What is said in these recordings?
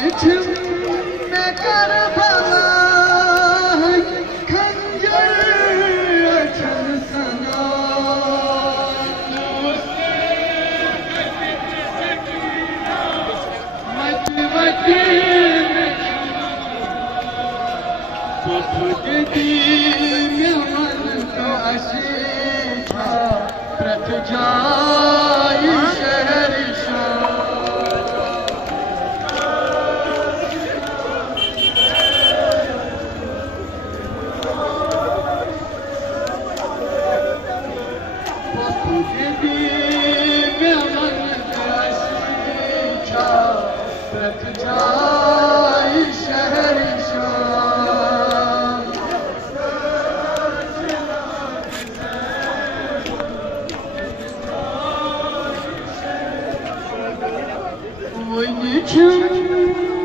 में करबला खंजर अछन सना मचवती पुफुदी मिलन तो अशीछा प्रत जाय शहर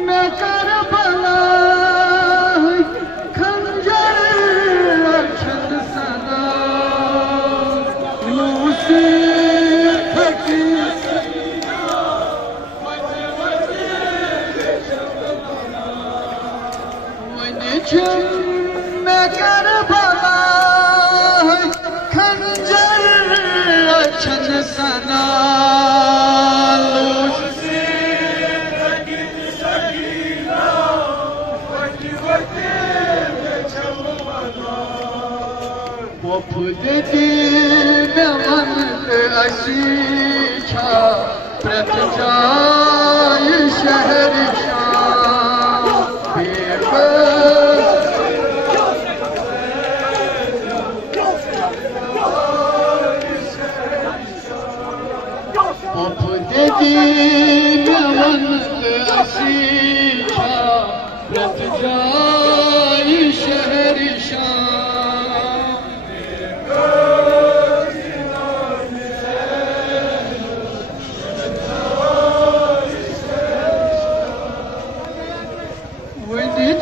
में करबला खंजर अछन सना लूसी फकी में करबला खंजर अछन सना पुफुदी मिलन अशीछा प्रत जाय शहर पुफुदी मिलन अशीछा प्रत जाय शहर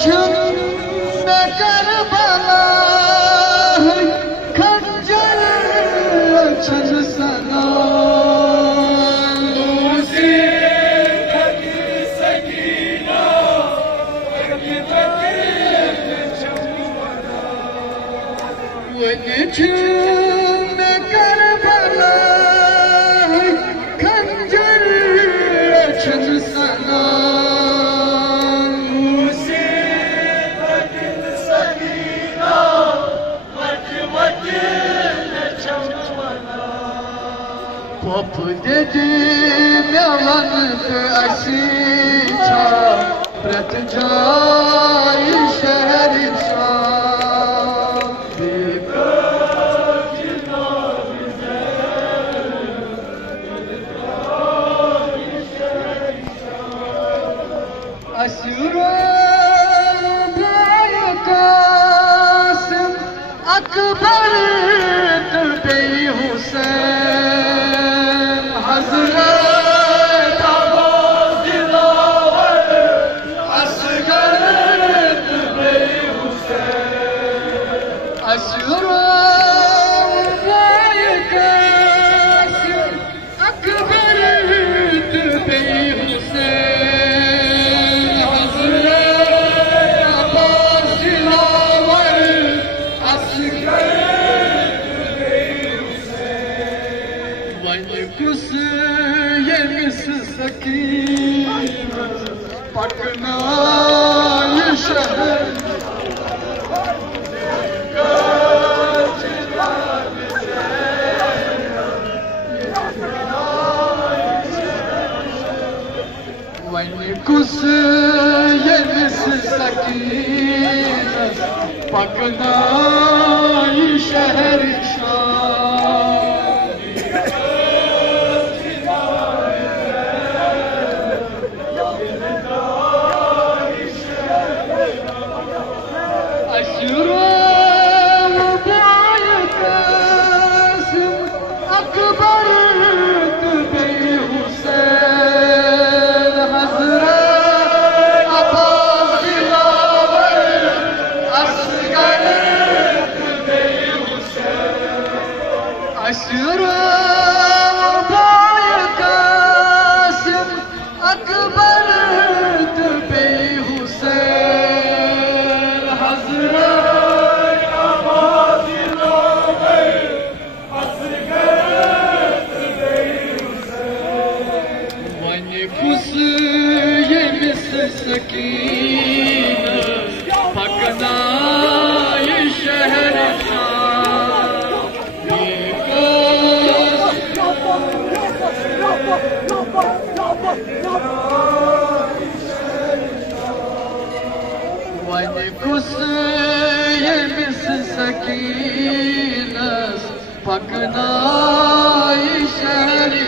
में करबला खंजर अछन सना लूसी में करबला खंजर अछन सना पुफुदी मिलन अशीछा प्रत जाय शहर असुरो कासिम अकबर तुबे हुसैन हजरत अब्बास दिलावर असगर तुबे हुसैन असुरो कासिम अकबर तुबे हुसैन हजरत अब्बास दिलावर असगर कुस ये मिस सकी पटना ये शहर कुस ये मिस सकी पटना ये शहर अकबर तुबे हुसैन हजरत Abbas Dilawar Asghar तुबे Hussain kus yemis sakine paknay şehir Vay kus yemis sakine paknay şehir